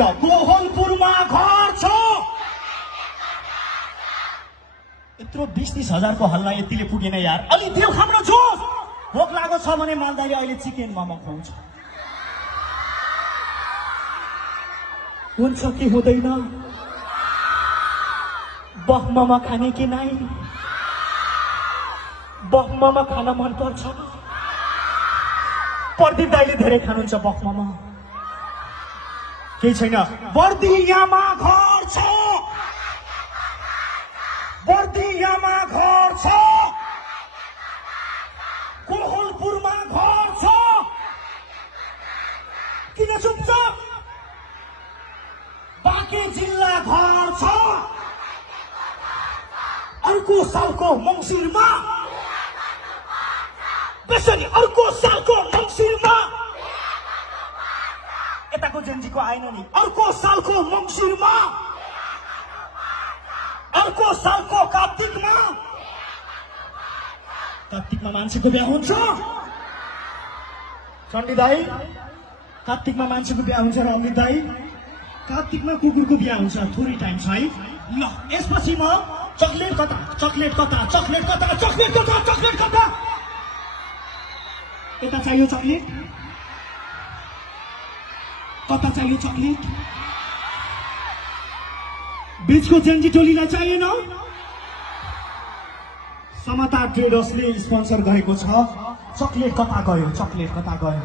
यतातिर कोहलपुरमा घर छ। यत्रो 20-30 हजारको हल्ला यतिले पुगेन यार। अलि देऊ हाम्रो जोस। भोक लागेको छ भने मालदाले अहिले चिकन मोमो खुवाउँछ। हुन्छ कि हुँदैन? बफ मोमो खाने कि नाइ? बफ मोमो खान मन पर्छ। प्रदीप दाइले धेरै खानुहुन्छ बफ मोमो। केही छैन। बर्दियामा घर छ। बर्दियामा घर छ। कोहलपुरमा घर छ। किन चुपचाप? बाँके जिल्ला घर छ। अर्को सालको मङ्सिरमा त्यसरी अर्को सालको मङ्सिरमा यताको जेन्जीको आएन नि। अर्को सालको मङ्सिरमा अर्को सालको कार्तिकमा मान्छेको बिहा हुन्छ। चण्डी दाई कार्तिकमा मान्छेको बिहा हुन्छ र अमित दाई कार्तिकमा कुकुरको बिहा हुन्छ। थोरै टाइम छ है। ल यसपछि म चकलेट कता चकलेट कता चकलेट कता चकलेट कता चकलेट कता यता चाहियो चकलेट कता चाहियो चकलेट बीचको जेन्जी टोलीलाई चाहिएन। समता ट्रेडर्सले स्पोन्सर गरेको छ। चकलेट कता गयो चकलेट कता गयो?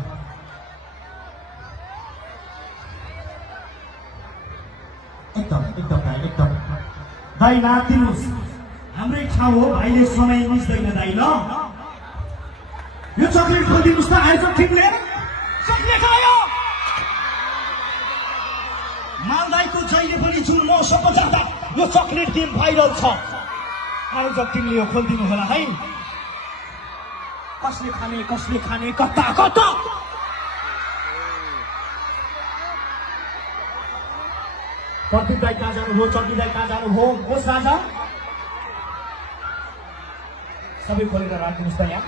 एकदम एकदम दाइ एकदम दाइ नातिनुहोस्। हाम्रै ठाउँ हो भाइले समय मिच्दैन दाइ। ल यो चकलेट खोलिदिनुहोस् त। आएछ ठिकले चकलेट आयो। मालदाईको जहिले पनि जुन मौसममा जाँदा यो चकलेट गेम भाइरल छ। आयोजक टिमले यो खोलिदिनु होला है। कसले खाने कता कता? प्रदीप दाई कहाँ जानुभयो? चण्डी दाई कहाँ जानुभयो? होस् राजा सबै खोलेर राखिदिनुहोस् त यहाँ।